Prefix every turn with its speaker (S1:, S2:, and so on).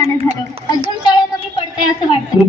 S1: ठिकाणी झालं. अजून तळ्यात कमी पडतंय असं वाटतं